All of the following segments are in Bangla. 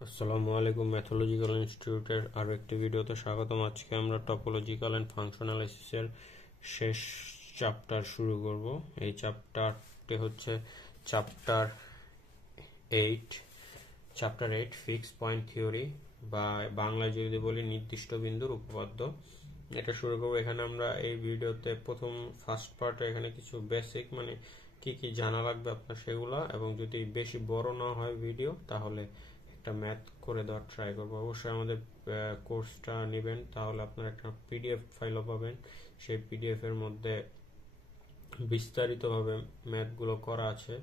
আসসালামু আলাইকুম, ম্যাথোলজিক্যাল ইনস্টিটিউটের আরও একটি ভিডিওতে স্বাগতম। আজকে আমরা টপোলজিক্যাল অ্যান্ড ফাংশনালাইসিসের শেষ চ্যাপ্টার শুরু করব। এই চ্যাপ্টারটি হচ্ছে চ্যাপ্টার 8 ফিক্স পয়েন্ট থিওরি, বা বাংলায় যদি বলি নির্দিষ্ট বিন্দুর উপপাদ্য। এটা শুরু করবো। এখানে আমরা এই ভিডিওতে ফার্স্ট পার্টে এখানে কিছু বেসিক মানে কি কি জানা লাগবে আপনার সেগুলা, এবং যদি বেশি বড় না হয় ভিডিও তাহলে একটা ম্যাথ করে দেওয়ার ট্রাই করবো। অবশ্যই আমাদের কোর্সটা নেবেন, তাহলে আপনার একটা পিডিএফ ফাইলও পাবেন। সেই পিডিএফ এর মধ্যে বিস্তারিতভাবে ম্যাথগুলো করা আছে।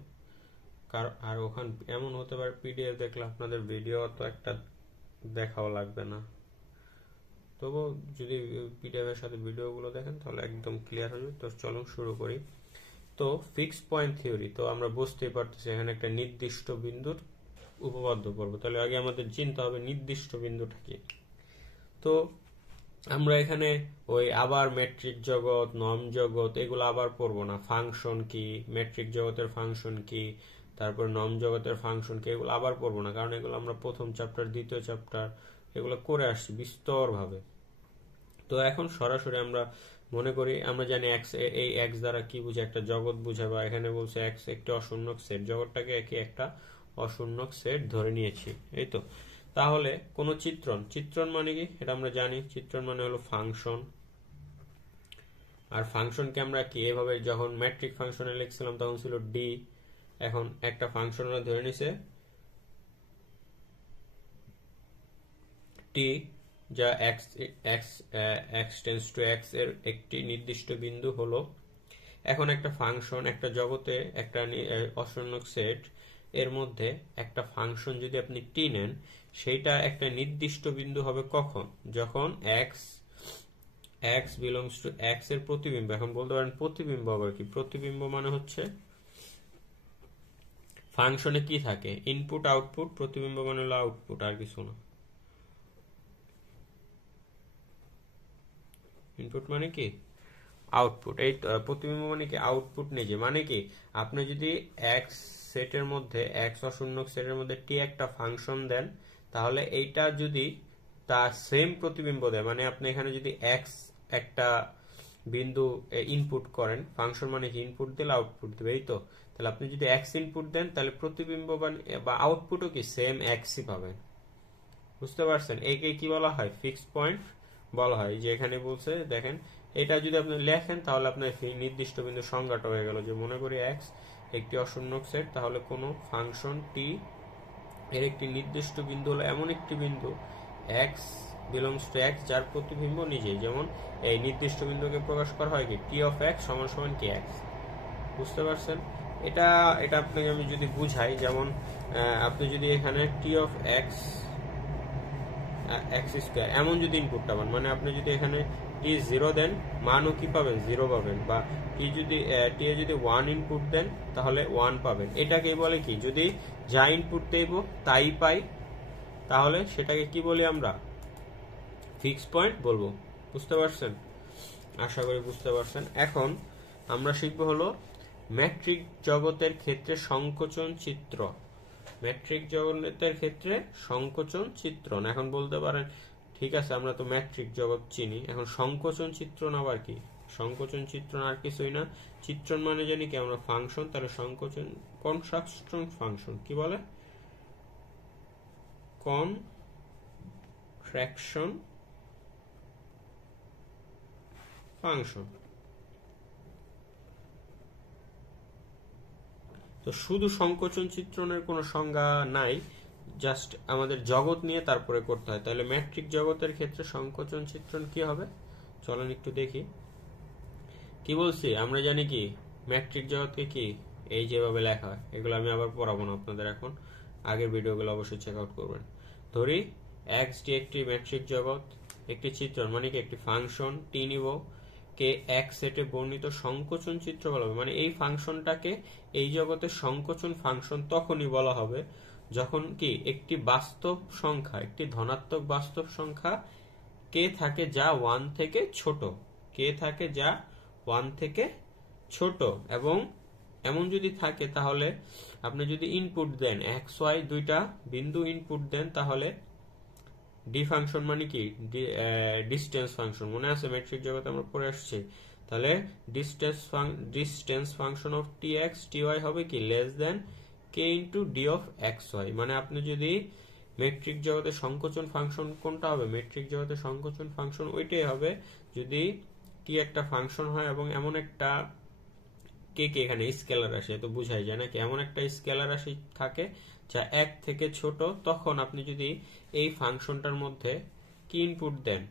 আর ওখানে এমন হতে পারে পিডিএফ দেখলে আপনাদের ভিডিও তো একটা দেখাও লাগবে না, তবু যদি পিডিএফ এর সাথে ভিডিওগুলো দেখেন তাহলে একদম ক্লিয়ার হবে। তো চলুন শুরু করি। তো ফিক্স পয়েন্ট থিওরি, তো আমরা বুঝতেই পারতেছি এখানে একটা নির্দিষ্ট বিন্দুর উপপাদ্য করবো। তাহলে আগে আমাদের চিন্তা হবে নির্দিষ্ট বিন্দুটা কি। তো আমরা এখানে ওই আবার ম্যাট্রিক জগৎ, নর্ম জগৎ এগুলো আবার পড়বো না। ফাংশন কি, ম্যাট্রিক জগতের ফাংশন কি, তারপর নর্ম জগতের ফাংশন কি, এগুলো আবার পড়বো না, কারণ এগুলো আমরা প্রথম চ্যাপ্টার, দ্বিতীয় চ্যাপ্টার এগুলো করে আসছি বিস্তর ভাবে। তো এখন সরাসরি আমরা মনে করি, আমরা জানি এক্স, এই এক্স দ্বারা কি বুঝে, একটা জগৎ বুঝে, বা এখানে বলছে এক্স একটি অশূন্যক সেট, জগৎটাকে একটা অশূন্যক সেট ধরে নিয়েছি, এই তো। তাহলে কোন চিত্রণ মানে কি এটা আমরা জানি। চিত্রণ মানে হলো ফাংশন। আর ফাংশনকে আমরা কি এভাবে যখন ম্যাট্রিক ফাংশনে লিখছিলাম তখন ছিল ডি। এখন একটা ফাংশন আমরা ধরে নিছে টি, যা এক্স টেন্ডস টু এক্স এর একটি নির্দিষ্ট বিন্দু হলো। এখন একটা ফাংশন, একটা জগতে একটা অশূন্যক সেট এর মধ্যে একটা ফাংশন যদি আপনি টি নেন, সেইটা একটা নির্দিষ্ট বিন্দু হবে কখন? যখন x বিলংস টু x এর প্রতিবিম্ব। এখন বলতে পারেন প্রতিবিম্ব আবার কি? প্রতিবিম্ব মানে হচ্ছে ফাংশনে কি থাকে, ইনপুট আউটপুট। প্রতিবিম্ব মানে হলো আউটপুট, আর কিছু না। ইনপুট মানে কি? আউটপুট। এই প্রতিবিম্ব মানে কি? আউটপুট নিজে। মানে কি, আপনি যদি এক্স সেটের মধ্যে, এক্স অশূন্যক সেটের মধ্যে টি একটা ফাংশন দেন, তাহলে এইটা যদি তার সেম প্রতিবিম্ব দেয়, মানে আপনি এখানে যদি এক্স একটা বিন্দু ইনপুট করেন, ফাংশন মানে কি ইনপুট দিলে আউটপুট দেবে, এই তো। তাহলে আপনি যদি এক্স ইনপুট দেন, তাহলে প্রতিবিম্ব বা আউটপুটও কি সেম এক্সই পাবেন। বুঝতে পারছেন? একে কি বলা হয়? ফিক্সড পয়েন্ট বলা হয়। যে এখানে বলছে দেখেন, এটা যদি আপনি লেখেন তাহলে আপনার নির্দিষ্ট বিন্দু সংজ্ঞাটা হয়ে গেল। যে মনে করি এক্স একটি অশূন্যক সেট, তাহলে কোনো ফাংশন টি এর একটি নির্দিষ্ট বিন্দু হলো এমন একটি বিন্দু এক্স বিলংস টু এক্স যার প্রতিবিম্ব নিজেই। যেমন এই নির্দিষ্ট বিন্দুকে প্রকাশ করা হয় কি টি অফ এক্স সমান সমান কি এক্স। বুঝতে পারছেন? এটা আপনাকে আমি যদি বুঝাই, যেমন আপনি যদি এখানে টি অফ এক্স এক্স স্কোয়ার এমন যদি ইনপুটটা পান, মানে আপনি যদি এখানে টি 0 দেন, মানও কি পাবেন? 0 পাবেন। বা টি যদি 1 ইনপুট দেন তাহলে 1 পাবেন। এটাকে বলে কি, যদি যা ইনপুট দেব তাই পাই, তাহলে সেটাকে কি বলি আমরা? ফিক্স পয়েন্ট বলবো। বুঝতে পারছেন? আশা করি বুঝতে পারছেন। এখন আমরা শিখব হলো ম্যাট্রিক জগতের ক্ষেত্রে সংকোচন চিত্র। ম্যাট্রিক জগতের ক্ষেত্রে সংকোচন চিত্রণ। এখন বলতে পারেন ঠিক আছে, আমরা তো ম্যাট্রিক জগৎ চিনি, এখন সংকোচন চিত্রণ আবার কি? সংকোচন চিত্রণ আর কিছুই না। চিত্রণ মানে জানি কি আমরা ফাংশন, তাহলে সংকোচন কনস্ট্রাকশন ফাংশন কি বলে? কনট্রাকশন ফাংশন। তো শুধু সংকোচন চিত্রণের কোনো সংজ্ঞা নাই, জাস্ট আমাদের জগৎ নিয়ে তারপরে করতে হয়। তাহলে ম্যাট্রিক জগতের ক্ষেত্রে সংকোচন চিত্রণ কি হবে? চলেন একটু দেখি কি বলছি। আমরা জানি কি ম্যাট্রিক জগৎকে কি এই যেভাবে লেখা হয়, এগুলো আমি আবার পড়াবো না আপনাদের, এখন আগের ভিডিওগুলো অবশ্যই চেক আউট করবেন। ধরি এক্স টি একটি ম্যাট্রিক জগৎ, একটি চিত্রণ মানে কি একটি ফাংশন টি নিব, কে এক সেটে বর্ণিত সংকোচন চিত্র বলা হবে। মানে এই ফাংশনটাকে এই জগতে সংকোচন ফাংশন তখনই বলা হবে যখন কি একটি বাস্তব সংখ্যা, একটি ধনাত্মক বাস্তব সংখ্যা কে থাকে যা 1 থেকে ছোট, কে থাকে যা 1 থেকে ছোট, এবং এমন যদি থাকে তাহলে আপনি যদি ইনপুট দেন এক্স ওয়াই দুইটা বিন্দু ইনপুট দেন, তাহলে ডি ফাংশন মানে কি ডিস্টেন্স ফাংশন, মনে আছে ম্যাট্রিক জগতে আমরা পড়ে আসছি। তাহলে distance function of T X T Y হবে কি less than K into D of X Y. মানে আপনি যদি মেট্রিক জগতে সংকোচন ফাংশন কোনটা হবে, মেট্রিক জগতে সংকোচন ফাংশন ওইটাই হবে যদি টি একটা ফাংশন হয় এবং এমন একটা কে কে এখানে স্কেলার রাশি, তো বুঝাই যায় নাকি, এমন একটা স্কেলার রাশি থাকে যা এক থেকে ছোট, তখন আপনি যদি এই ফাংশনটার মধ্যে কি ইনপুট দেন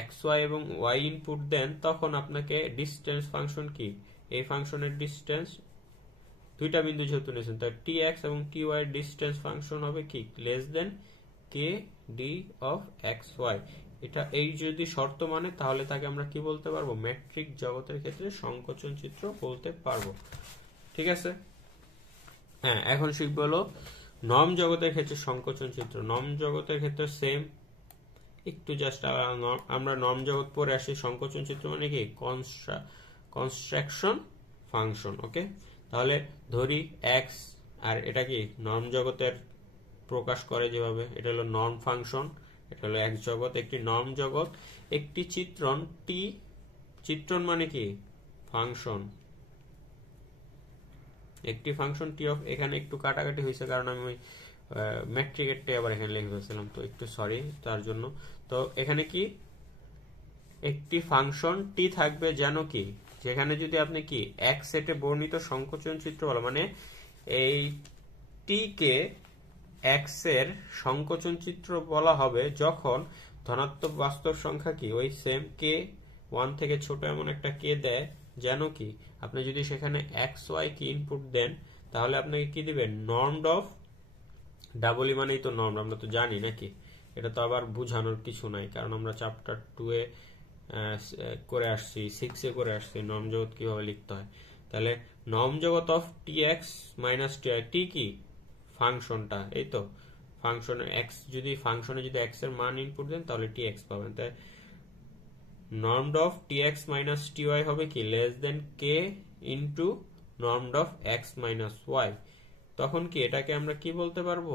এক্স ওয়াই এবং ওয়াই ইনপুট দেন, তখন আপনাকে ডিস্টেন্স ফাংশন কি এই ফাংশনের ডিস্টেন্স দুইটা বিন্দু যেহেতু নিয়েছেন, তাই টি এক্স এবং টি ওয়াই ডিস্টেন্স ফাংশন হবে কি less than K D of X Y. এটা এই যদি শর্ত মানে, তাহলে তাকে আমরা কি বলতে পারবো, ম্যাট্রিক জগতের ক্ষেত্রে সংকোচন চিত্র বলতে পারবো। ঠিক আছে, হ্যাঁ এখন শিখবো হলো নর্ম জগতের ক্ষেত্রে সংকোচন চিত্র। নর্ম জগতের ক্ষেত্রে সেম, একটু জাস্ট আমরা নর্ম জগৎ পরে আসি। সংকোচন চিত্র মানে কি কনস্ট্রাকশন ফাংশন। ওকে, তাহলে ধরি এক্স, আর এটা কি নর্ম জগতের প্রকাশ করে যেভাবে, এটা হলো নর্ম ফাংশন, এটা হলো এক্স জগৎ, একটি নর্ম জগৎ, একটি চিত্রণ টি, চিত্রণ মানে কি ফাংশন, একটি ফাংশন টি অফ, এখানে একটু কাটাকাটি হয়েছে কারণ আমি ওই ম্যাট্রিকেরটাই আবার এখানে লিখে ফেলছিলাম, তো একটু সরি তার জন্য। তো এখানে কি একটি ফাংশন টি থাকবে যেন কি, যেখানে যদি আপনি কি এক সেটে বর্ণিত সংকোচন চিত্র বলো, মানে এই টি কে এক্স এর সংকোচন চিত্র বলা হবে যখন ধনাত্মক বাস্তব সংখ্যা কি ওই সেম কে ওয়ান থেকে ছোট এমন একটা কে দেয় যেন কি আপনি যদি সেখানে এক্স ওয়াই কি ইনপুট দেন, তাহলে আপনাকে কি দিবেন নর্মড অফ, ডাবলি মানেই তো নর্ম, আমরা তো জানি নাকি, এটা তো আবার বুঝানোর কিছু নাই কারণ আমরা চ্যাপ্টার 2 এ করে আসছি, 6 এ করে আসছি নর্ম জগৎ কিভাবে লিখতে হয়। তাহলে নর্ম জগৎ of T X minus T I, T কি ফাংশনটা, এই তো ফাংশনের এক্স, যদি ফাংশনে যদি এক্স এর মান ইনপুট দেন তাহলে টি এক্স পাবেন। তাই normed of T X minus T Y হবে কি less than K into normed of X minus Y. তখন কি এটাকে আমরা কি বলতে পারবো,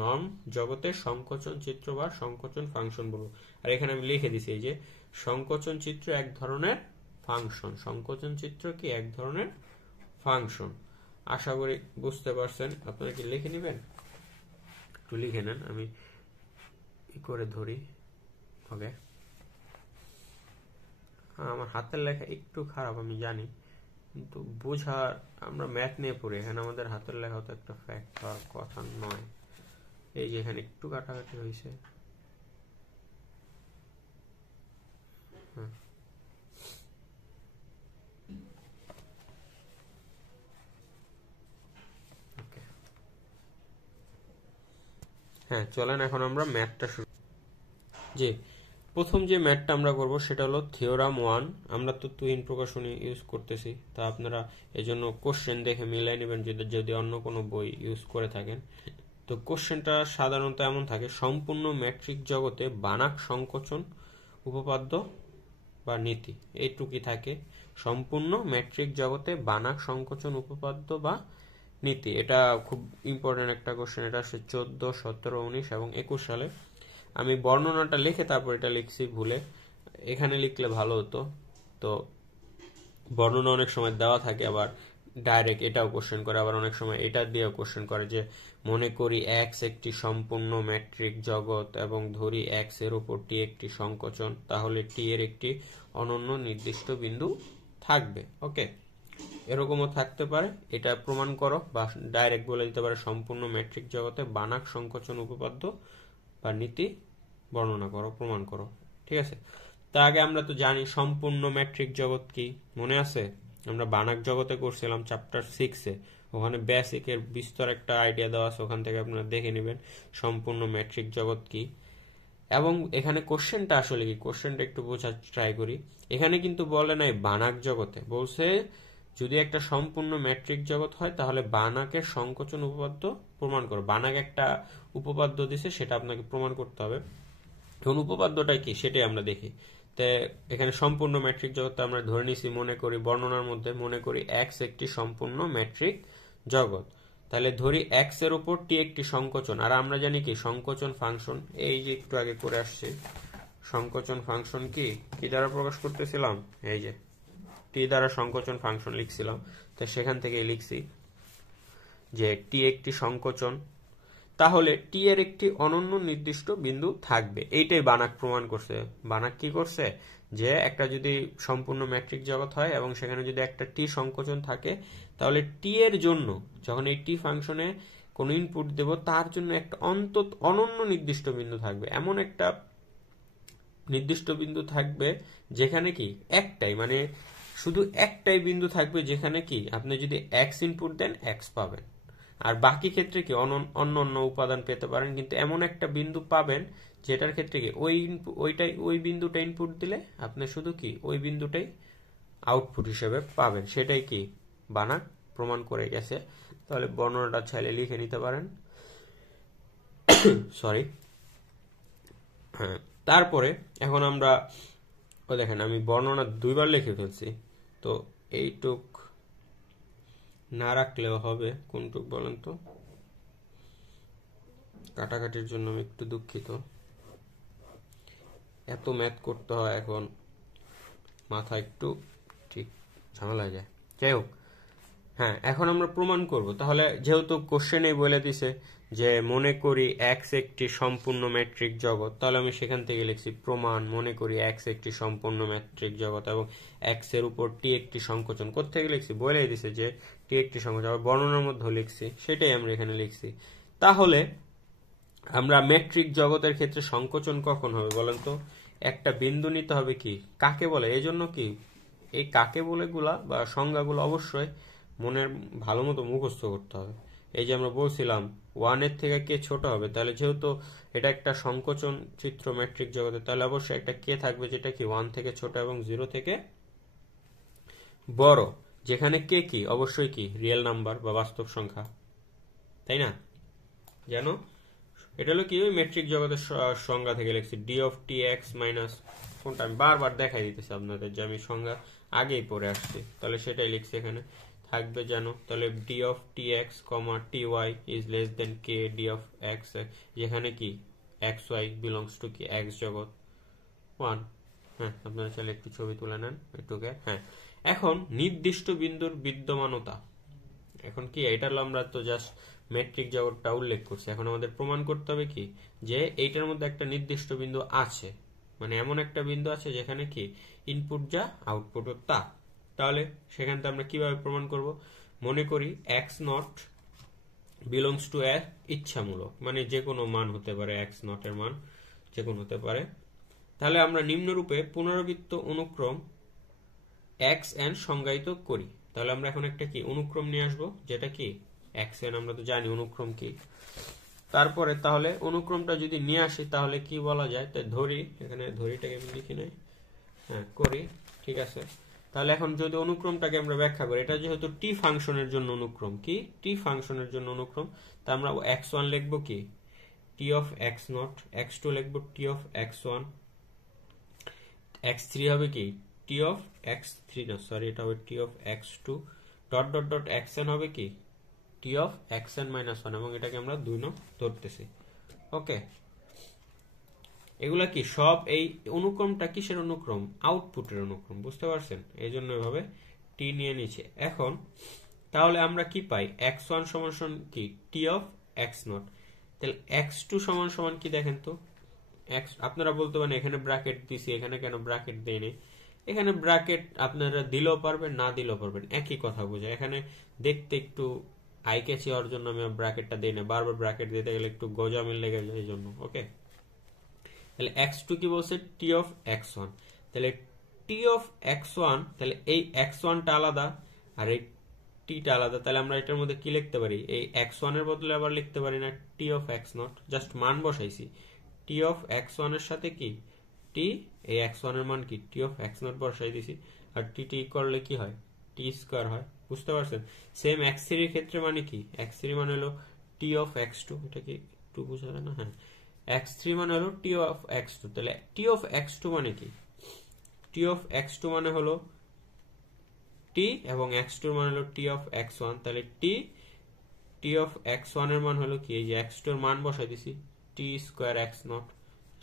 নর্ম জগতের সংকোচন চিত্র বা সংকোচন ফাংশন বলবো। আর এখানে আমি লিখে দিছি এই যে সংকোচন চিত্র এক ধরনের ফাংশন, সংকোচন চিত্র কি এক ধরনের ফাংশন। আশা করি বুঝতে পারছেন। আপনারা কি লিখে নেবেন, একটু লিখে নেন, আমি করে ধরি। ওকে, আমার হাতের লেখা একটু খারাপ আমি জানি, কিন্তু বোঝার, আমরা ম্যাথ নিয়ে পড়ি, এখানে আমাদের হাতের লেখা তো একটা ফ্যাক্ট হওয়ার কথা নয়। এই যে এখানে একটু কাটাকাটি হয়েছে, হ্যাঁ চলেন এখন আমরা ম্যাথটা শুরু। জি, প্রথম যে ম্যাথটা আমরা করব সেটা হলো থিওরাম 1। আমরা তো তুহিন প্রকাশনী ইউজ করতেছি, তা আপনারা এজন্য কোশ্চেন দেখে মিলাই নেবেন যদি অন্য কোনো বই ইউজ করে থাকেন। তো কোশ্চেনটা সাধারণত এমন থাকে, সম্পূর্ণ ম্যাট্রিক জগতে বানাক সংকোচন উপপাদ্য বা নীতি, এইটুকুই থাকে। সম্পূর্ণ ম্যাট্রিক জগতে বানাক সংকোচন উপপাদ্য বা নীতি, এটা খুব ইম্পর্টেন্ট একটা কোশ্চেন। এটা আসছে 14, 17, 19 এবং 21 সালে। আমি বর্ণনাটা লিখে তারপর এটা লিখছি ভুলে, এখানে লিখলে ভালো হতো। তো বর্ণনা অনেক সময় দেওয়া থাকে, আবার ডাইরেক্ট এটাও কোশ্চেন করে, আবার অনেক সময় এটা দিয়েও কোশ্চেন করে যে মনে করি এক্স একটি সম্পূর্ণ ম্যাট্রিক জগৎ এবং ধরি এক্স এর উপর টি একটি সংকোচন, তাহলে টি এর একটি অনন্য নির্দিষ্ট বিন্দু থাকবে। ওকে, এরকমও থাকতে পারে, এটা প্রমাণ করো, বা ডাইরেক্ট বলে দিতে পারে সম্পূর্ণ ম্যাট্রিক জগতে বানাক সংকোচন উপপাদ্য বা নীতি বর্ণনা করো, প্রমাণ করো। ঠিক আছে, তা আগে আমরা তো জানি সম্পূর্ণ ম্যাট্রিক জগৎ কি, মনে আছে আমরা বানাক জগতে করছিলাম চ্যাপ্টার 6 এ, ওখানে বেসিকের বিস্তর একটা আইডিয়া দেওয়া আছে, ওখান থেকে আপনারা দেখে নেবেন সম্পূর্ণ ম্যাট্রিক জগৎ কি। এবং এখানে কোশ্চেনটা আসলে কি, কোশ্চেনটা একটু বোঝার ট্রাই করি। এখানে কিন্তু বলে নাই বানাক জগতে, বলছে যদি একটা সম্পূর্ণ ম্যাট্রিক জগৎ হয় তাহলে বানাকের সংকোচন উপপাদ্য প্রমাণ করো। বানাক একটা উপপাদ্য দিছে, সেটা আপনাকে প্রমাণ করতে হবে। এখন উপপাদ্যটাই কি সেটাই আমরা দেখি। তো এখানে সম্পূর্ণ ম্যাট্রিক জগৎ আমরা ধরে নিছি, মনে করি বর্ণনার মধ্যে মনে করি এক্স একটি সম্পূর্ণ ম্যাট্রিক জগৎ। তাহলে ধরি x এর উপর t একটি সংকোচন, আর আমরা জানি কি সংকোচন ফাংশন, এই যে একটু আগে করে আসছে, সংকোচন ফাংশন কি দ্বারা প্রকাশ করতেছিলাম, এই যে t দ্বারা সংকোচন ফাংশন লিখছিলাম। তো সেখান থেকে লিখছি যে t একটি সংকোচন, তাহলে t এর একটি অনন্য নির্দিষ্ট বিন্দু থাকবে। এইটাই বানাক প্রমাণ করছে। বানাক কি করছে, যে একটা যদি সম্পূর্ণ ম্যাট্রিক জগৎ হয় এবং সেখানে যদি একটা t সংকোচন থাকে, তাহলে t এর জন্য যখন এই t ফাংশনে কোনো ইনপুট দেব, তার জন্য একটা অনন্য নির্দিষ্ট বিন্দু থাকবে। এমন একটা নির্দিষ্ট বিন্দু থাকবে যেখানে কি একটাই, মানে শুধু একটাই বিন্দু থাকবে যেখানে কি আপনি যদি x ইনপুট দেন x পাবেন, আর বাকি ক্ষেত্রে কি অন্য উপাদান পেতে পারেন, কিন্তু এমন একটা বিন্দু পাবেন যেটার ক্ষেত্রে কি ওই বিন্দুটা ইনপুট দিলে আপনি শুধু কি ওই বিন্দুটাই আউটপুট হিসেবে পাবেন। সেটাই কি বানাক প্রমাণ করে গেছে। তাহলে বর্ণনাটা চাইলে লিখে নিতে পারেন। সরি। হ্যাঁ, তারপরে এখন আমরা দেখেন আমি বর্ণনা 2 বার লিখে ফেলছি, তো এইটুক না রাখলেও হবে। কোনটুক বলেন তো, কাটাকাটির জন্য আমি একটু দুঃখিত, এত ম্যাথ করতে হয় এখন, মাথা একটু ঠিক ঝামেলা হয়ে যায়। যাই হোক, হ্যাঁ এখন আমরা প্রমাণ করব। তাহলে যেহেতু কোশ্চেনেই বলে দিছে যে মনে করি x একটি সম্পূর্ণ ম্যাট্রিক জগৎ, তাহলে আমি সেখান থেকে লিখছি প্রমাণ মনে করি x একটি সম্পূর্ণ ম্যাট্রিক জগৎ এবং x এর উপর t একটি সংকোচন। কোত্থেকে লিখছি, বলে দিছে যে t একটি সংকোচন, আবার বর্ণনার মধ্যে লিখছি, সেটাই আমরা এখানে লিখছি। তাহলে আমরা ম্যাট্রিক জগতের ক্ষেত্রে সংকোচন কখন হবে বলেন তো, একটা বিন্দু নিতে হবে কি কাকে বলে। এই জন্য কি এই কাকে বলে গুলা বা সংজ্ঞাগুলো অবশ্যই মনের ভালো মতো মুখস্থ করতে হবে। এই যে আমরা বলছিলাম 1 এর থেকে কে ছোট হবে, তাহলে যেহেতু এটা একটা সংকোচন চিত্র ম্যাট্রিক জগতে, তাহলে অবশ্যই একটা কে থাকবে যেটা কি 1 থেকে ছোট এবং 0 থেকে বড়, যেখানে কে কি অবশ্যই কি রিয়েল নাম্বার বা বাস্তব সংখ্যা, তাই না? জানো এটা হলো কি ওই ম্যাট্রিক জগতের সংজ্ঞা থেকে লিখছি, D of T X minus, কোনটা আমি বারবার দেখাই দিতেছি আপনাদের যে আমি সংজ্ঞা আগেই পড়ে আসছি, তাহলে সেটাই লিখছি এখানে থাকবে জানো। তাহলে D of T X comma T Y is less than K D of X, যেখানে কি এক্স ওয়াই বিলংস টু কি এক্স জগৎ 1। হ্যাঁ, আপনারা চাইলে একটু ছবি তুলে নেন একটুকে। হ্যাঁ, এখন নির্দিষ্ট বিন্দুর বিদ্যমানতা, এখন কি এটা হলো আমরা তো জাস্ট ম্যাট্রিক জগৎটা উল্লেখ করছি, এখন আমাদের প্রমাণ করতে হবে কি যে এইটার মধ্যে একটা নির্দিষ্ট বিন্দু আছে, মানে এমন একটা বিন্দু আছে যেখানে কি ইনপুট যা আউটপুট তা। তাহলে সেখান থেকে আমরা কিভাবে প্রমাণ করব, মনে করি এক্স নট বিলংস টু এ ইচ্ছামূলক, মানে যে কোনো মান হতে পারে, এক্স নট এর মান যে কোনো হতে পারে। তাহলে আমরা নিম্নরূপে পুনরাবৃত্ত অনুক্রম এক্স এন সংজ্ঞায়িত করি। তাহলে আমরা এখন একটা কি অনুক্রম নিয়ে আসবো, যেটা কি এক্স এন, আমরা তো জানি অনুক্রম কি। তারপরে তাহলে অনুক্রমটা যদি নিয়ে আসি তাহলে কি বলা যায়, তাই ধরি, এখানে ধরিটাকে আমি লিখি নাই, হ্যাঁ করি, ঠিক আছে। তাহলে এখন যদি অনুক্রমটাকে আমরা ব্যাখ্যা করি, এটা যেহেতু টি ফাংশনের জন্য অনুক্রম, কি টি ফাংশনের জন্য অনুক্রম, তা আমরা এক্স ওয়ান লিখবো কি T of X naught, X two লিখবো T of X one, X three হবে কি টি অফ এক্স থ্রি, না সরি এটা হবে T of X two, dot dot dot X N হবে কি T of X N minus one, এবং এটাকে আমরা 2 নং ধরতেছি। ওকে, এগুলা কি সব এই অনুক্রমটা কিসের অনুক্রম, আউটপুটের অনুক্রম, বুঝতে পারছেন, এই জন্য এভাবে টি নিয়ে নিচ্ছে। এখন তাহলে আমরা কি পাই, এক্স ওয়ান সমান সমান কি টি অফ এক্স নট, তাহলে এক্স টু সমান সমান কি দেখেন তো, এক্স, আপনারা বলতে পারেন এখানে ব্র্যাকেট দিছি, এখানে কেন ব্র্যাকেট দেয়নি, এখানে ব্র্যাকেট আপনারা দিলেও পারবেন না দিলেও পারবেন, একই কথা বোঝায়। এখানে দেখতে একটু আই ক্যাচি হওয়ার জন্য আমি ব্র্যাকেটটা দিই না, বারবার ব্র্যাকেট দিতে গেলে একটু গজামিল লেগে যায়, এই জন্য। ওকে, তাহলে এক্স টু কি বলছে টি অফ এক্স ওয়ান, তাহলে টি অফ এক্স ওয়ান, তাহলে এই এক্স ওয়ানটা আলাদা আর এই টিটা আলাদা, তাহলে আমরা এটার মধ্যে কি লিখতে পারি, এই এক্স ওয়ানের বদলে আবার লিখতে পারি না টি অফ এক্স নট, জাস্ট মান বসাইছি, টি অফ এক্স ওয়ানের সাথে কি টি, এই এক্স ওয়ানের মান কি টি অফ এক্স নট বসাই দিছি, আর টি টি করলে কি হয় টি স্কোয়ার হয়, বুঝতে পারছেন। সেম এক্স থ্রির ক্ষেত্রে মানে কি, এক্স থ্রি মানে হলো টি অফ এক্স টু, এটা কি একটু বোঝা যায় না, হ্যাঁ এক্স থ্রি মানে হলো টি অফ এক্স টু, তাহলে টি অফ এক্স টু মানে কি, টি অফ এক্স টু মানে হলো টি এবং এক্স টু মানে হলো টি অফ এক্স ওয়ান, তাহলে T T of X one এর মান হলো কি, এই যে এক্স টু এর মান বসাই দিছি টি স্কোয়ার এক্স নট,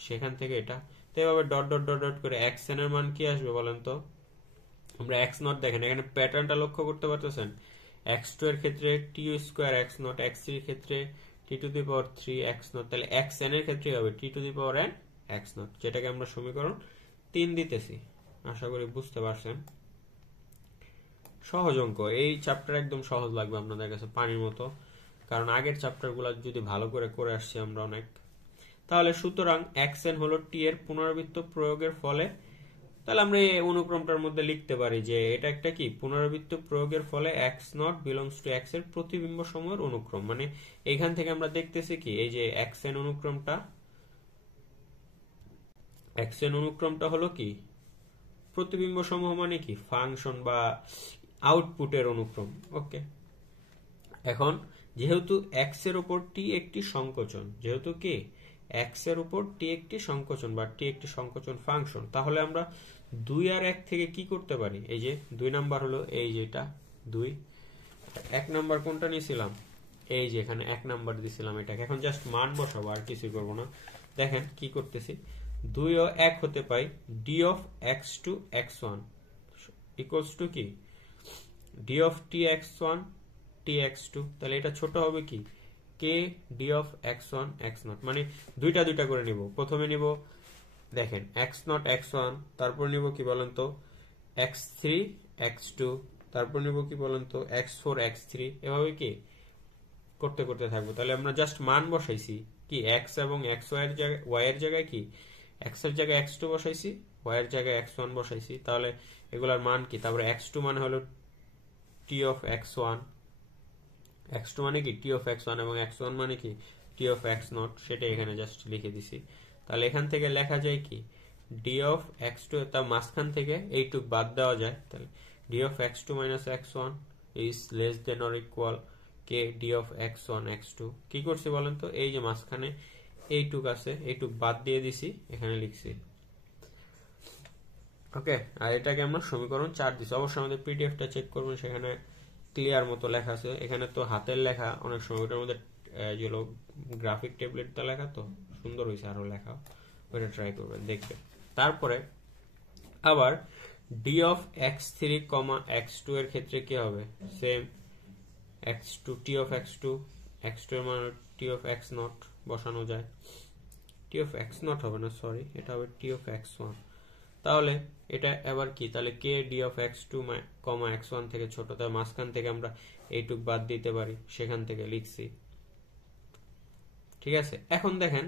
সেখান থেকে এটা তো এভাবে ডট ডট ডট ডট করে এক্স এন এর মান কি আসবে বলেন তো। আমরা এক্স নট দেখেন এখানে প্যাটার্নটা লক্ষ্য করতে পারতেছেন, এক্স টু এর ক্ষেত্রে T square X naught, X three এর ক্ষেত্রে T to the power three X naught, তাহলে এক্স এন এর ক্ষেত্রে হবে T to the power N X naught, যেটাকে আমরা সমীকরণ 3 দিতেছি। আশা করি বুঝতে পারছেন। সহজ অঙ্ক, এই চ্যাপ্টার একদম সহজ লাগবে আপনাদের কাছে পানির মতো, কারণ আগের চ্যাপ্টারগুলো যদি ভালো করে করে আসছি আমরা অনেক। তাহলে সুতরাং এক্স এন হলো টি এর পুনরাবৃত্ত প্রয়োগের ফলে, তাহলে আমরা এই অনুক্রমটার মধ্যে লিখতে পারি যে এটা একটা কি পুনরাবৃত্ত প্রয়োগের ফলে x not belongs to x এর প্রতিবিম্ব সময়ের অনুক্রম। মানে এইখান থেকে আমরা দেখতেছি কি এই যে এক্স এন অনুক্রমটা হলো কি প্রতিবিম্ব সমূহ, মানে কি ফাংশন বা আউটপুটের অনুক্রম। ওকে, এখন যেহেতু এক্স এর উপর টি একটি সংকোচন, যেহেতু কি এক্স এর উপর টি একটি সংকোচন বা টি একটি সংকোচন ফাংশন, তাহলে আমরা 2 আর 1 থেকে কি করতে পারি, এই যে 2 নাম্বার হলো এই যেটা 2, 1 নাম্বার কোনটা নিয়েছিলাম, এই যে এখানে 1 নাম্বার দিছিলাম, এটাকে এখন জাস্ট মান বসাবো আর কিছু করবো না। দেখেন কি করতেছি, 2 ও 1 হতে পাই D of X two X one equals to কি D of T X one T X two, তাহলে এটা ছোট হবে কি K D of X one X naught, মানে দুইটা দুইটা করে নিব। প্রথমে নিব দেখেন এক্স নট এক্স ওয়ান, তারপর নিব কি বলেন তো এক্স থ্রি এক্স টু, তারপর নিব কি বলেন তো এক্স ফোর এক্স থ্রি, এভাবে কি করতে করতে থাকবো। তাহলে আমরা জাস্ট মান বসাইছি কি এক্স এবং এক্স ওয়াই এর জায়গায় কি এক্স এর জায়গায় এক্স টু বসাইছি, ওয়াই এর জায়গায় এক্স ওয়ান বসাইছি, তাহলে এগুলার মান কি, তারপরে এক্স টু মানে হলো T of X one, X two মানে কি টি অফ এক্স ওয়ান, এবং এক্স ওয়ান মানে কি টি অফ এক্স নট, সেটা এখানে জাস্ট লিখে দিছি। তাহলে এখান থেকে লেখা যায় কি ডি অফ এক্স টু, তার মাঝখান থেকে এইটুক বাদ দেওয়া যায়, তাহলে D of X two minus X one is less than or equal K D of X one X two. কি করছি বলেন তো, এই যে মাঝখানে এইটুক আছে, এইটুক বাদ দিয়ে দিছি, এখানে লিখছি। ওকে, আর এটাকে আমরা সমীকরণ 4 দিছি। অবশ্যই আমাদের পিডিএফটা চেক করবেন, সেখানে ক্লিয়ার মতো লেখা আছে। এখানে তো হাতের লেখা, অনেক সময় ওটার মধ্যে যেগুলো গ্রাফিক ট্যাবলেটটা লেখা তো সুন্দর হয়েছে আরো লেখা, ওটা ট্রাই করবেন দেখবেন। তারপরে আবার D of X three comma X two এর ক্ষেত্রে কি হবে, same X two T of X two এর মানে টি অফ এক্স নট বসানো যায়, টি অফ এক্স নট হবে না, সরি, এটা হবে টি অফ এক্স ওয়ান। তাহলে এটা এবার কি, তাহলে K D of X two comma X one থেকে ছোট, তার মাঝখান থেকে আমরা এইটুক বাদ দিতে পারি, সেখান থেকে লিখছি। ঠিক আছে, এখন দেখেন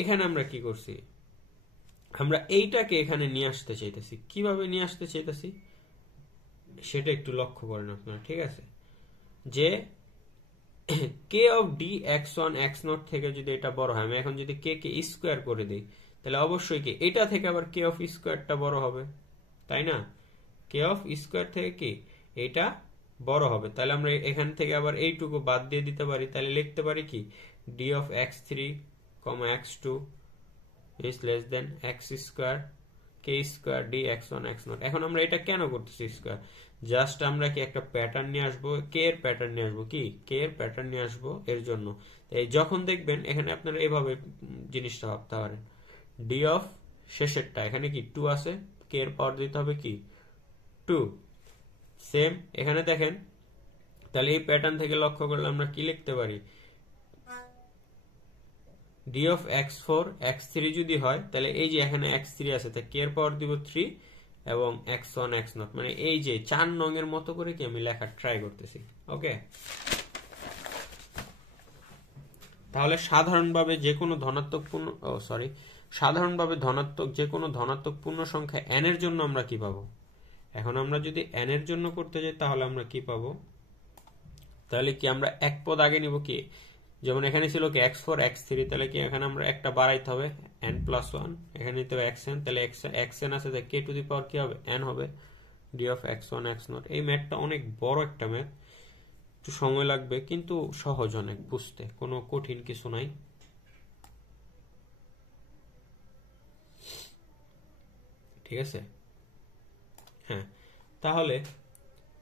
এখানে আমরা কি করছি, আমরা এইটাকে এখানে নিয়ে আসতে চাইতেছি। কিভাবে নিয়ে আসতে চাইতেছি সেটা একটু লক্ষ্য করেন আপনারা। ঠিক আছে, যে K of D X one X naught থেকে যদি এটা বড় হয়, আমি এখন যদি কে কে স্কোয়ার করে দিই, তাহলে অবশ্যই কি এটা থেকে আবার কে অফ স্কোয়ারটা বড় হবে, তাই না? কে অফ স্কোয়ার থেকে কি এটা বড় হবে, তাহলে আমরা এখান থেকে আবার এইটুকু বাদ দিয়ে দিতে পারি, তাহলে লিখতে পারি কি D of X three comma X two is less than X square K square D X one X naught. এখন আমরা এটা কেন করতেছি স্কোয়ার, জাস্ট আমরা কি একটা প্যাটার্ন নিয়ে আসবো, কে এর প্যাটার্ন নিয়ে আসবো, কি কে এর প্যাটার্ন নিয়ে আসবো এর জন্য। এই যখন দেখবেন এখানে আপনারা এভাবে জিনিসটা ভাবতে পারেন, ডি অফ শেষেরটা এখানে কি টু আছে, কে এর পাওয়ার দিতে হবে কি টু, সেম এখানে দেখেন। তাহলে এই প্যাটার্ন থেকে লক্ষ্য করলে আমরা কি লিখতে পারি, D of x four x three যদি হয়, তাহলে এই যে এখানে এক্স থ্রি আছে, তাই কে এর পাওয়ার দিব থ্রি এবং এক্স ওয়ান এক্স নট, মানে এই যে 4 নং এর মতো করে কি আমি লেখার ট্রাই করতেছি। ওকে, তাহলে সাধারণভাবে যে কোনো ধনাত্মক সাধারণভাবে ধনাত্মক যে কোনো ধনাত্মক পূর্ণ সংখ্যা n এর জন্য আমরা কি পাবো, এখন আমরা যদি n এর জন্য করতে যাই তাহলে আমরা কি পাবো, তাহলে কি আমরা এক পদ আগে নিব, কি যেমন এখানে ছিল কি এক্স ফোর এক্স থ্রি, তাহলে কি এখানে আমরা একটা বাড়াইতে হবে n প্লাস ওয়ান, এখানে নিতে হবে এক্স এন, তাহলে এক্স এন আছে, কে টু দি পাওয়ার কি হবে n হবে D of X one X not. এই ম্যাথটা অনেক বড় একটা ম্যাথ, একটু সময় লাগবে, কিন্তু সহজ অনেক বুঝতে, কোনো কঠিন কিছু নাই। ঠিক আছে, হ্যাঁ, তাহলে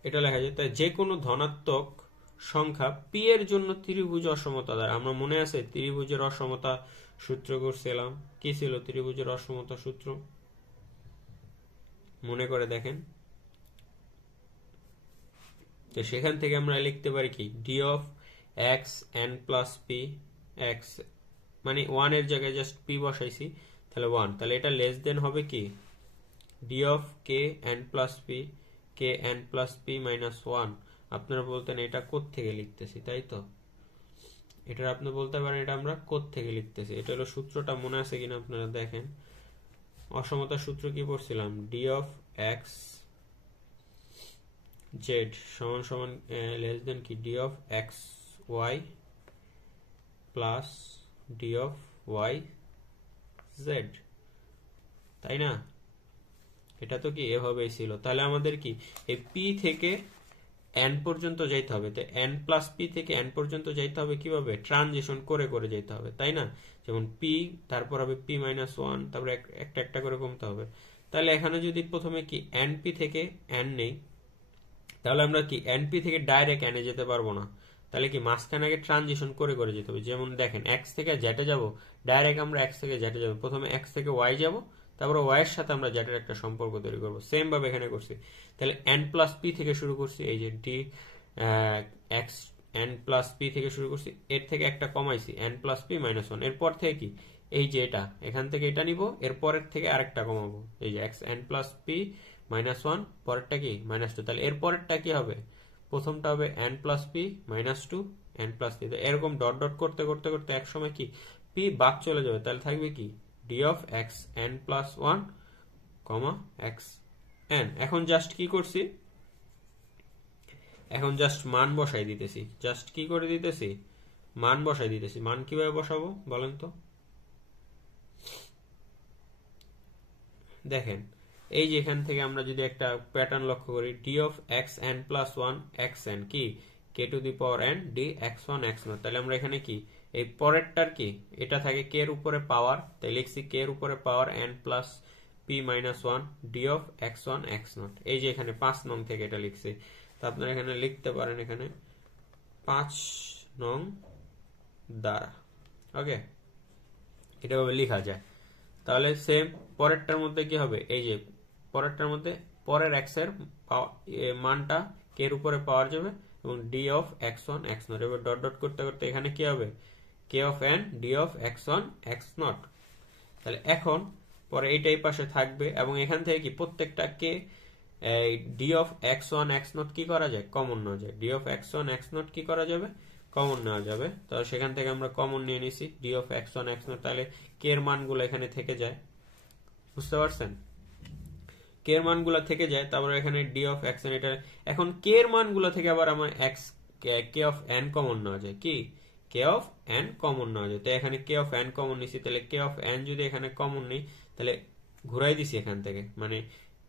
এটা লেখা যায়, তাই যে কোনো ধনাত্মক সংখ্যা পি এর জন্য ত্রিভুজ অসমতা দ্বারা, আমরা মনে আছে ত্রিভুজের অসমতা সূত্র করছিলাম, কি ছিল ত্রিভুজের অসমতা সূত্র মনে করে দেখেন। তো সেখান থেকে আমরা লিখতে পারি কি D of X N plus P, x মানে 1 এর জায়গায় জাস্ট পি বসাইছি, তাহলে 1, তাহলে এটা লেস দেন হবে কি D of K N plus P, K N plus P minus 1। আপনারা বলতেন এটা কোথ থেকে লিখতেছি, তাই তো? এটা আপনি বলতে পারেন এটা আমরা কোথ থেকে লিখতেছি। এটা হলো সূত্রটা মনে আছে কিনা আপনারা দেখেন। অসমতার সূত্র কি পড়ছিলাম, ডি অফ এক্স জেড সমান সমান লেস দেন কি D of X Y plus D of Y Z, তাই না? এটা তো কি এভাবেই ছিল। তাহলে আমাদের কি এই পি থেকে এন পর্যন্ত যাইতে হবে, তো এন প্লাস পি থেকে এন পর্যন্ত যাইতে হবে কিভাবে, ট্রানজিশন করে করে যাইতে হবে, তাই না? যেমন পি, তারপর হবে পি মাইনাস 1, তারপর একটা একটা করে কমতে হবে। তাহলে এখানে যদি প্রথমে কি এন পি থেকে এন নেই, তাহলে আমরা কি এন পি থেকে ডাইরেক্ট এনে যেতে পারবো না, তাহলে কি মাঝখানে আগে ট্রানজিশন করে করে যেতে হবে। যেমন দেখেন এক্স থেকে জেটে যাব, ডাইরেক্ট আমরা এক্স থেকে জেটে যাবো, প্রথমে এক্স থেকে ওয়াই যাব, তারপরে ওয়াই এর সাথে আমরা জেটের একটা সম্পর্ক তৈরি করবো, সেম ভাবে এখানে করছি। তাহলে এন প্লাস পি থেকে শুরু করছি, এই যে D x N plus P থেকে শুরু করছি, এর থেকে একটা কমাইছি এন প্লাস পি মাইনাস 1, এরপর থেকে কি এই যে এটা এখান থেকে এটা নিব, এরপরের থেকে আরেকটা কমাবো, এই যে X N plus P minus 1, পরেরটা কি মাইনাস 2, তাহলে এরপরেরটা কি হবে, প্রথমটা হবে N plus P minus 2 N plus 3, এরকম ডট ডট করতে করতে করতে এক সময় কি পি বাদ চলে যাবে, তাহলে থাকবে কি D of X N plus 1 comma X N. এখন জাস্ট কি করছি, এখন জাস্ট মান বসাই দিতেছি, জাস্ট কি করে দিতেছি মান বসাই দিতেছি। মান কিভাবে বসাবো বলেন তো? দেখেন এই যে এখান থেকে আমরা যদি একটা প্যাটার্ন লক্ষ্য করি, D of X N plus 1 X N কি K to the power N D X 1 X 0, তাহলে আমরা এখানে কি এই পরেরটার কি এটা থাকে কে এর উপরে পাওয়ার, তাই লিখছি কে এর উপরে power N plus P minus 1 D of X 1 X 0। এই যে এখানে 5 নং থেকে এটা লিখছি, তো আপনারা এখানে লিখতে পারেন এখানে 5 নং দ্বারা, ওকে এটা ভাবে লেখা যায়। তাহলে সেম পরেরটার মধ্যে কি হবে, এই যে পরেরটার মধ্যে পরের এক্স এর মানটা কে এর উপরে পাওয়ার যাবে এবং ডি অফ এক্স 1 এক্স 0, এবার ডট ডট করতে করতে এখানে কি হবে K of N D of X 1 X 0। তাহলে এখন পরে এইটাই পাশে থাকবে এবং এখান থেকে কি প্রত্যেকটা কে ডি অফ এক্স 1 এক্স 0 কি করা যায়, কমন নেওয়া যায়, ডি অফ এক্স 1 এক্স 0 কি করা যাবে, কমন নেওয়া যাবে। তাহলে সেখান থেকে আমরা কমন নিয়ে নিছি ডি অফ এক্স 1 এক্স 0, তাহলে কে এর মানগুলো এখানে থেকে যায়, বুঝতে পারছেন? কে এর মানগুলো থেকে যায়, তারপর এখানে ডি অফ এক্স এন, এটা এখন কে এর মানগুলো থেকে আবার আমার x K of N common নেওয়া যায়, কি কে অফ এন কমন নেওয়া যায়। তো এখানে কে অফ এন কমন নিছি, তাহলে কে অফ এন যদি এখানে কমন নেই তাহলে ঘুরাই দিছি এখান থেকে, মানে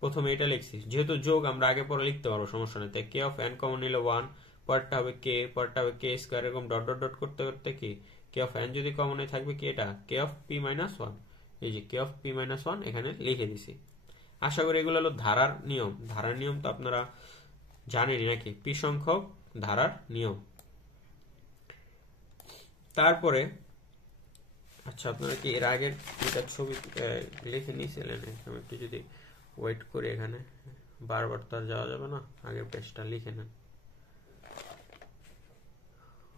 প্রথমে এটা লিখছি, যেহেতু যোগ আমরা আগে পরে লিখতে পারবো সমস্যা নেই, তাই কে অফ এন কমন নিলে 1, পরেরটা হবে কে, পরেরটা হবে কে স্কয়ার, এরকম ডট ডট ডট করতে করতে কি কে অফ এন যদি কমন থাকবে কি এটা কে অফ পি মাইনাস 1, এই যে কে অফ পি মাইনাস 1 এখানে লিখে দিছি। আশা করি এগুলো হলো ধারার নিয়ম। ধারার নিয়ম তো আপনারা জানেনই নাকি, পি সংখ্যক ধারার নিয়ম। তারপরে আচ্ছা আপনারা কি এর আগের এটা ছবি লিখে নিয়েছিলেন, আমি একটু যদি ওয়েট করি, এখানে বারবার তো আর যাওয়া যাবে না, আগের পেজটা লিখে নেন।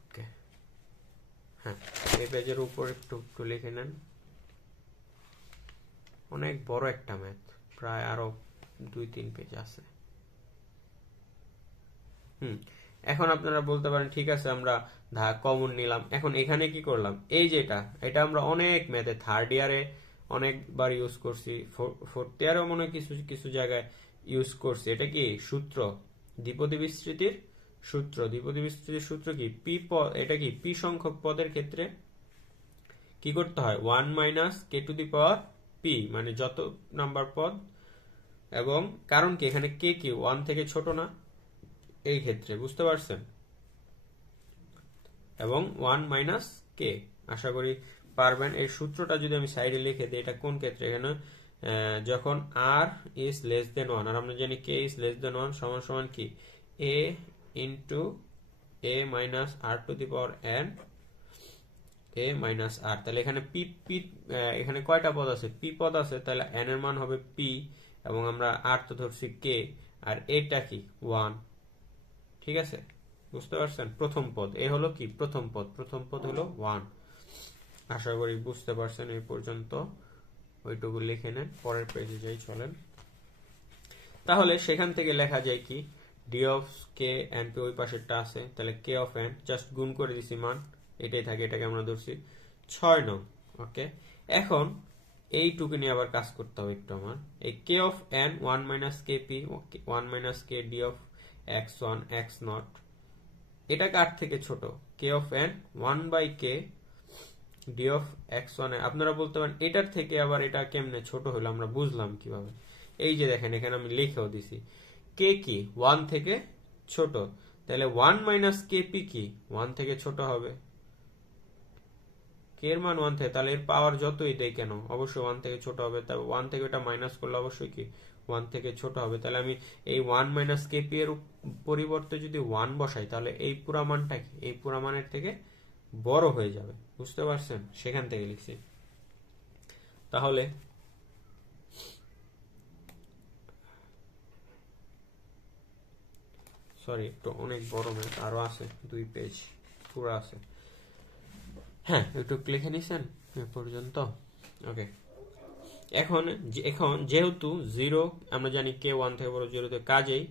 ওকে হ্যাঁ, এই পেজের উপর একটু একটু লিখে নেন। অনেক বড় একটা ম্যাথ, প্রায় আরো 2-3 পেজ আছে। এখন আপনারা বলতে পারেন ঠিক আছে আমরা কমন নিলাম, এখন এখানে কি করলাম, এই যেটা এটা আমরা অনেক ম্যাথে থার্ড ইয়ারে অনেকবার ইউজ করছি, ফোর্থ ইয়ারেও মনে হয় কিছু কিছু জায়গায় ইউজ করছি। এটা কি সূত্র, দ্বিপদী বিস্তৃতির সূত্র। দ্বিপদী বিস্তৃতির সূত্র কি পি পদ, এটা কি পি সংখ্যক পদের ক্ষেত্রে কি করতে হয় 1 minus K to the power P, মানে যত নাম্বার পদ, এবং কারণ কি এখানে কে কি 1 থেকে ছোট না এই ক্ষেত্রে, বুঝতে পারছেন, এবং 1 মাইনাস কে, আশা করি পারবেন। এই সূত্রটা যদি আমি সাইডে লিখে দিই, এটা কোন ক্ষেত্রে, এখানে যখন আর ইজ লেস দেন 1, আর আমরা জানি কে ইজ লেস দেন 1 সমান সমান কি A into a minus r to the power n a minus r। তাহলে এখানে p p এখানে কয়টা পদ আছে? p পদ আছে, তাহলে n এর মান হবে p, এবং আমরা r তো ধরছি k, আর এটা কি 1। ঠিক আছে, বুঝতে পারছেন? প্রথম পদ এ হলো কি প্রথম পদ হলো 1। আশা করি বুঝতে পারছেন এই পর্যন্ত। ওইটুকু লিখে নেন, পরের পেজে যাই চলেন। তাহলে সেখান থেকে লেখা যায় কি, D of K N P ওই পাশেরটা আছে, তাহলে কে অফ এন জাস্ট গুণ করে দিছি মান, এটাই থাকে, এটাকে আমরা ধরছি 6 নং। ওকে, এখন এইটুকু নিয়ে আবার কাজ করতে হবে একটু আমার। এই K of N 1 minus K P 1 minus K D of X one X naught, এটা কার থেকে ছোট? K of N 1 by K D of X one. আপনারা বলতে পারেন এটার থেকে আবার এটা কেমনে ছোট হলো, আমরা বুঝলাম কিভাবে? এই যে দেখেন এখানে আমি লিখেও দিছি, কে কি 1 থেকে ছোট, তাহলে 1 মাইনাস কে পি কি 1 থেকে ছোট হবে। কে এর মান 1 থেকে, তাহলে এর পাওয়ার যতই দেয় কেন অবশ্যই 1 থেকে ছোট হবে। তবে 1 থেকে এটা মাইনাস করলে অবশ্যই কি 1 থেকে ছোট হবে। তাহলে আমি এই 1 মাইনাস কে পি এর পরিবর্তে যদি 1 বসাই, তাহলে এই পুরা মানটা কি এই পুরা মানের থেকে বড় হয়ে যাবে। বুঝতে পারছেন? সেখান থেকে লিখছি। তাহলে সরি, একটু অনেক বড় ম্যাথ, আরো আছে 2 পেজ পুরো আছে। হ্যাঁ, একটু লিখে নিছেন এ পর্যন্ত? ওকে, এখন যেহেতু 0 আমরা জানি কে 1 থেকে বড় 0 তে, কাজেই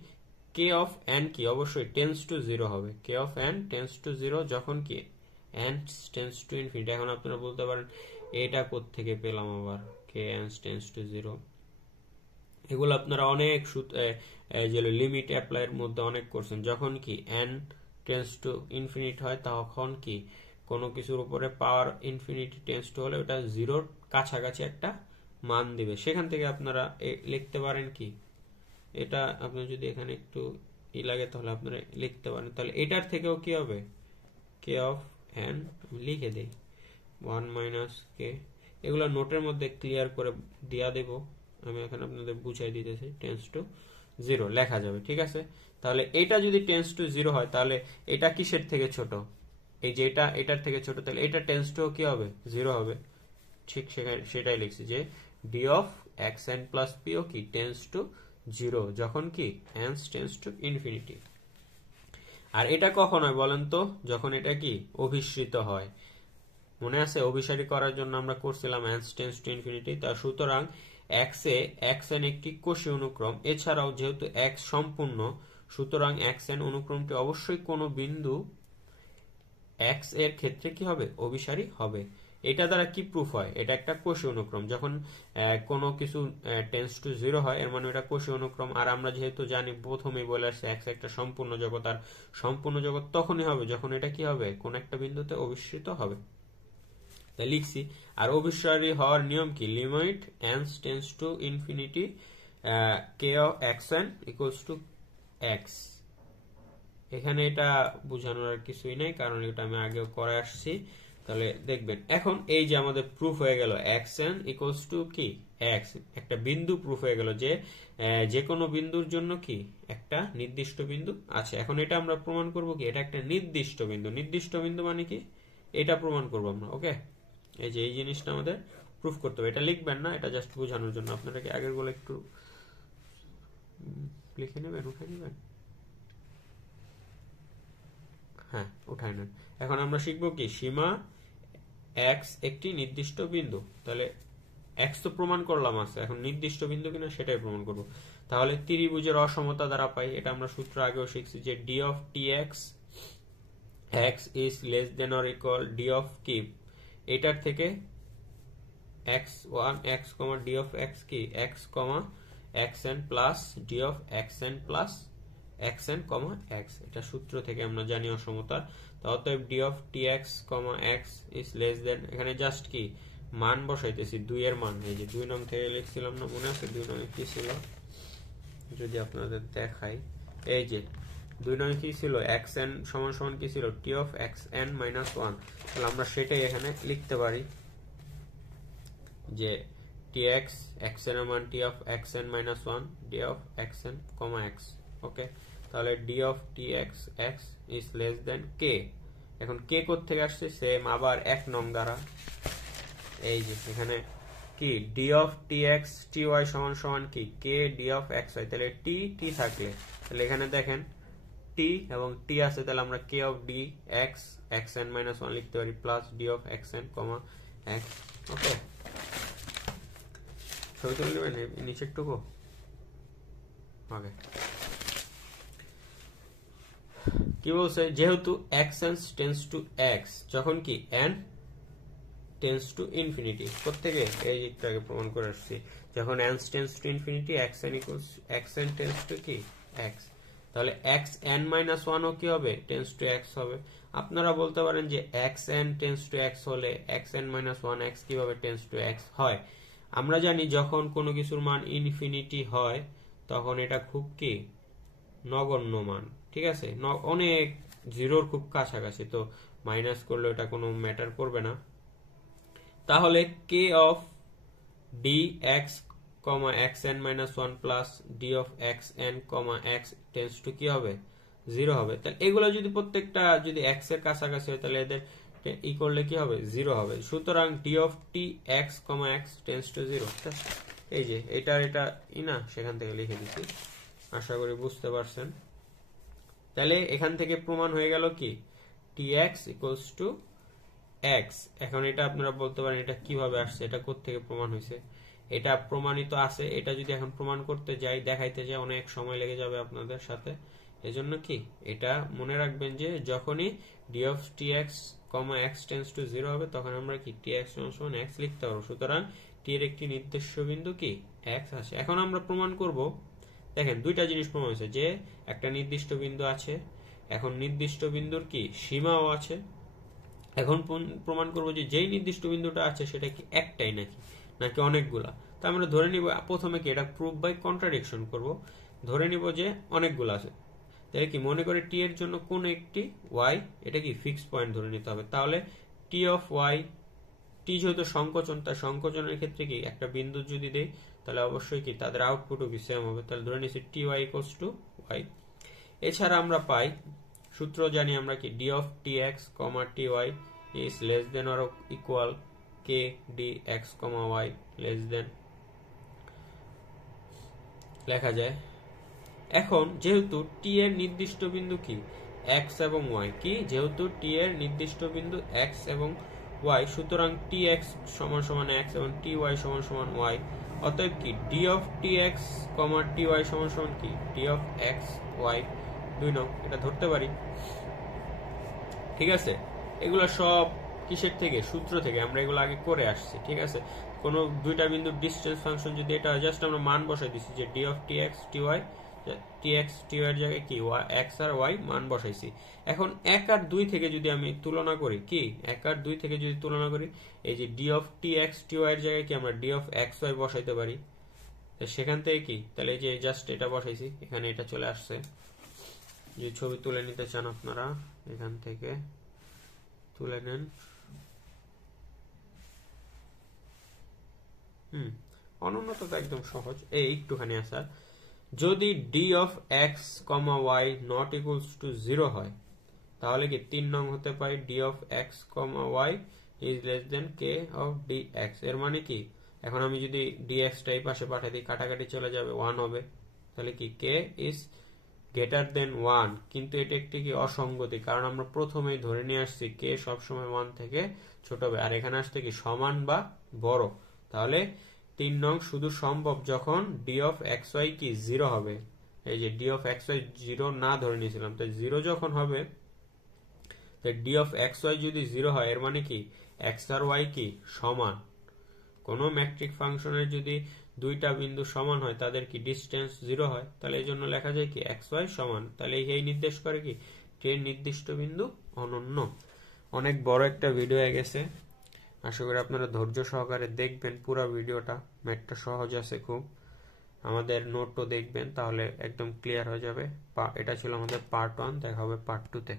কে অফ এন কি অবশ্যই টেন্স টু 0 হবে। K of N tends to 0 যখন কি এন টেন্স টু ইনফিনিটি। এখন আপনারা বলতে পারেন এটা কোত্থেকে পেলাম আবার কে এন টেন্স টু 0? এগুলো আপনারা অনেক যে লিমিট অ্যাপ্লাইয়ের মধ্যে অনেক করছেন। যখন কি এন টেন্স টু ইনফিনিটি হয়, তখন কি কোনো কিছুর উপরে পাওয়ার ইনফিনিটি টেন্স টু হলে ওটা 0-র কাছাকাছি একটা মান দিবে। সেখান থেকে আপনারা লিখতে পারেন কি, এটা আপনি যদি এখানে একটু লাগে তাহলে আপনারা লিখতে পারেন। তাহলে এটার থেকেও কি হবে, কে অফ এন লিখে দেই 1 মাইনাস কে, এগুলো নোটের মধ্যে ক্লিয়ার করে দিয়া দেব আমি, এখন আপনাদের বুঝাই দিতেছি। টেন্স টু 0 লেখা যাবে, ঠিক আছে? তাহলে এটা যদি টেন্স টু 0 হয়, তাহলে এটা কিসের থেকে ছোট? এই যে এটা এটার থেকে ছোট, তাহলে এটা টেন্স টু কি হবে 0 হবে। ঠিক সেটাই লিখছি যে D of X N plus P ও কি টেন্স টু 0 যখন কি এন টেন্স টু ইনফিনিটি। আর এটা কখন হয় বলেন তো? যখন এটা কি অভিসৃত হয়। মনে আছে অভিসারী করার জন্য আমরা করছিলাম এন টেন্স টু ইনফিনিটি। তা সুতরাং এক্স এ এক্স এন একটি কোষীয় অনুক্রম, এছাড়াও যেহেতু এক্স সম্পূর্ণ, সুতরাং এক্স এন অনুক্রমটি অবশ্যই কোনো বিন্দু এক্স এর ক্ষেত্রে কি হবে, অভিসারী হবে। এটা দ্বারা কি প্রুফ হয়? এটা একটা কোষীয় অনুক্রম। যখন কোনো কিছু টেন্স টু 0 হয়, এর মানে এটা কোষীয় অনুক্রম। আর আমরা যেহেতু জানি, প্রথমেই বলে আসছে এক্স একটা সম্পূর্ণ জগৎ, আর সম্পূর্ণ জগৎ তখনই হবে যখন এটা কি হবে, কোন একটা বিন্দুতে অভিসৃত হবে। তাই লিখছি। আর অভিসারী হওয়ার নিয়ম কি, limit N tends to infinity K of X N equals to x. এখানে এটা বোঝানোর আর কিছুই নাই, কারণ এটা আমি আগেও করে আসছি। তাহলে দেখবেন এখন এই যে আমাদের প্রুফ হয়ে গেল এক্স এন ইকুয়ালস টু কি এক্স, একটা বিন্দু প্রুফ হয়ে গেল যে কোনো বিন্দুর জন্য কি একটা নির্দিষ্ট বিন্দু আছে। এখন এটা আমরা প্রমাণ করব কি এটা একটা নির্দিষ্ট বিন্দু। নির্দিষ্ট বিন্দু মানে কি, এটা প্রমাণ করব আমরা। ওকে, এই যে এই জিনিসটা আমাদের প্রুফ করতে হবে। এটা লিখবেন না, এটা জাস্ট বোঝানোর জন্য। আপনারা কি আগের গুলো একটু লিখে নেবেন, উঠে নেবেন? হ্যাঁ, উঠাই নেন। এখন আমরা শিখবো কি, সীমা এক্স একটি নির্দিষ্ট বিন্দু। তাহলে এক্স তো প্রমাণ করলাম আছে, এখন নির্দিষ্ট বিন্দু কিনা সেটাই প্রমাণ করব। তাহলে ত্রিভুজের অসমতা দ্বারা পাই, এটা আমরা সূত্র আগেও শিখছি যে D of T X X is less than or equal D of কি, এটার থেকে X one X comma D of X কি X comma X N plus D of X N plus X N comma X. এটা সূত্র থেকে আমরা জানি অসমতার। অতএব D of T X comma X is less than, এখানে জাস্ট কি মান বসাইতেছি, 2 এর মান। এই যে 2 নং থেকে লিখছিলাম না, মনে আছে 2 নং কি ছিল, যদি আপনাদের দেখাই। এই যে 2 নং কি ছিল, এক্স এন সমান সমান কি ছিল, টি অফ এক্স এন মাইনাস 1। তাহলে আমরা সেটাই এখানে লিখতে পারি যে টি এক্স এর মান T of X N minus 1 D of X N comma X. Okay, তাহলে D of T X X is less than K. এখন কে কোত্থেকে আসছে, সেম আবার 1 নং দ্বারা, এই যে এখানে কি D of T X T Y সমান সমান কি K D of X Y. তাহলে টি টি থাকলে তাহলে এখানে দেখেন টি এবং টি আছে, তাহলে আমরা K of D X X N minus one লিখতে পারি plus D of X N comma X. Okay, ছবি তুলে নেবেন নিচের টুকু। ওকে, কি বলছে, যেহেতু X N tends to X, যখন কি এন টেন্স টু ইনফিনিটি, প্রত্যেকে এই দিকটাকে প্রমাণ করে আসছি, যখন N tends to infinity x N equals x N tends to কি এক্স, তাহলে এক্স এন মাইনাস ওয়ান ও কি হবে টেন্স টু এক্স হবে। আপনারা বলতে পারেন যে X N tends to X হলে X N minus one X কিভাবে টেন্স টু এক্স হয়। আমরা জানি যখন কোনো কিছুর মান ইনফিনিটি হয় তখন এটা খুব কি নগণ্য মান, ঠিক আছে, অনেক জিরোর খুব কাছাকাছি, তো মাইনাস করলে এটা কোনো ম্যাটার করবে না। তাহলে K of D X comma X N minus one plus D of X N comma X tends to কি হবে 0 হবে। তাহলে এগুলো যদি প্রত্যেকটা যদি এক্স এর কাছাকাছি হয় তাহলে এদের ই করলে কি হবে 0 হবে। সুতরাং D of T X comma X tends to 0। এই যে এটা না সেখান থেকে লিখে দিচ্ছি, আশা করি বুঝতে পারছেন। তাহলে এখান থেকে প্রমাণ হয়ে গেল কি T X equals to x. এখন এটা আপনারা বলতে পারেন এটা কিভাবে আসছে, এটা কোত্থেকে প্রমাণ হয়েছে। এটা প্রমাণিত আছে, এটা যদি এখন প্রমাণ করতে যাই দেখাইতে যাই অনেক সময় লেগে যাবে আপনাদের সাথে। এজন্য কি এটা মনে রাখবেন যে যখনই D of T X comma X tends to 0 হবে তখন আমরা কি টি এক্স সমান এক্স লিখতে পারবো। সুতরাং টি এর একটি নির্দিষ্ট বিন্দু কি এক্স আছে। এখন আমরা প্রমাণ করব, দেখেন দুইটা জিনিস প্রমাণ হয়েছে, যে একটা নির্দিষ্ট বিন্দু আছে, এখন নির্দিষ্ট বিন্দুর কি সীমাও আছে। এখন প্রমাণ করব যে যেই নির্দিষ্ট বিন্দুটা আছে সেটা কি একটাই নাকি অনেকগুলা। তো আমরা ধরে নিব, প্রথমে কি এটা প্রুফ বাই কন্ট্রাডিকশন করব, ধরে নিব যে অনেকগুলো আছে। তাহলে কি মনে করে টি এর জন্য কোন একটি ওয়াই, এটা কি ফিক্স পয়েন্ট ধরে নিতে হবে। তাহলে টি অফ ওয়াই, টি যেহেতু সংকোচন, তার সংকোচনের ক্ষেত্রে কি একটা বিন্দু যদি দেই তাহলে অবশ্যই কি তাদের আউটপুটও কি সেম হবে। তাহলে ধরে নিচ্ছি T Y equals to Y. এছাড়া আমরা পাই সূত্র জানি আমরা কি D of T X comma T Y is less than or equal K D X comma Y less than লেখা যায়। এখন যেহেতু টি এর নির্দিষ্ট বিন্দু কি এক্স এবং ওয়াই, কি যেহেতু টি এর নির্দিষ্ট বিন্দু এক্স এবং ওয়াই, সুতরাং টি এক্স সমান সমান এক্স এবং টি ওয়াই সমান সমান ওয়াই। অতএব কি D of T X comma T Y সমান সমান কি ডি অফ এক্স ওয়াই 2 নং, এটা ধরতে পারি। ঠিক আছে, এগুলো সব কিসের থেকে, সূত্র থেকে, আমরা এগুলো আগে করে আসছি। ঠিক আছে, কোনো দুইটা বিন্দুর ডিসটেন্স ফাংশন যদি এটা জাস্ট আমরা মান বসাই দিচ্ছি যে D of T X T Y, T X T Y এর জায়গায় কি এক্স আর ওয়াই মান বসাইছি। এখন 1 আর 2 থেকে যদি আমি তুলনা করি, কি 1 আর 2 থেকে যদি তুলনা করি, এই যে D of T X T Y এর জায়গায় কি আমরা ডি অফ এক্স ওয়াই বসাইতে পারি। সেখান থেকে কি তাহলে এই যে জাস্ট এটা বসাইছি, এখানে এটা চলে আসছে। যে ছবি তুলে নিতে চান আপনারা এখান থেকে তুলে নেন। অনুন্নত তো একদম সহজ, এই একটুখানি আসার। যদি D of X comma Y naught equals to 0 হয় তাহলে কি 3 নং হতে পারে D of X comma Y is less than K of D X. এর মানে কি এখন আমি যদি ডি এক্স টাই পাশে পাঠিয়ে দিই কাটাকাটি চলে যাবে, 1 হবে। তাহলে কি কে ইজ গ্রেটার দেন 1, কিন্তু এটা একটি কি অসঙ্গতি, কারণ আমরা প্রথমেই ধরে নিয়ে আসছি কে সবসময় 1 থেকে ছোট হবে, আর এখানে আসছে কি সমান বা বড়। তাহলে 3 নং শুধু সম্ভব যখন ডি অফ এক্স ওয়াই কি 0 হবে। এই যে ডি অফ এক্স ওয়াই 0 না ধরে নিয়েছিলাম, তাই 0 যখন হবে, তাই ডি অফ এক্স ওয়াই যদি 0 হয় এর মানে কি এক্স আর ওয়াই কি সমান। কোন ম্যাট্রিক ফাংশনের যদি দুইটা বিন্দু সমান হয় তাদের কি ডিসটেন্স 0 হয়, তাহলে এই জন্য লেখা যায় কি এক্স ওয়াই সমান। তাহলে এই নির্দেশ করে কি ট্রেন নির্দিষ্ট বিন্দু অনন্য। অনেক বড় একটা ভিডিও হয়ে গেছে, আশা করি আপনারা ধৈর্য সহকারে দেখবেন পুরো ভিডিওটা। ম্যাথটা সহজ আছে খুব, আমাদের নোটও দেখবেন তাহলে একদম ক্লিয়ার হয়ে যাবে। এটা ছিল আমাদের পার্ট 1, দেখা হবে পার্ট 2 তে।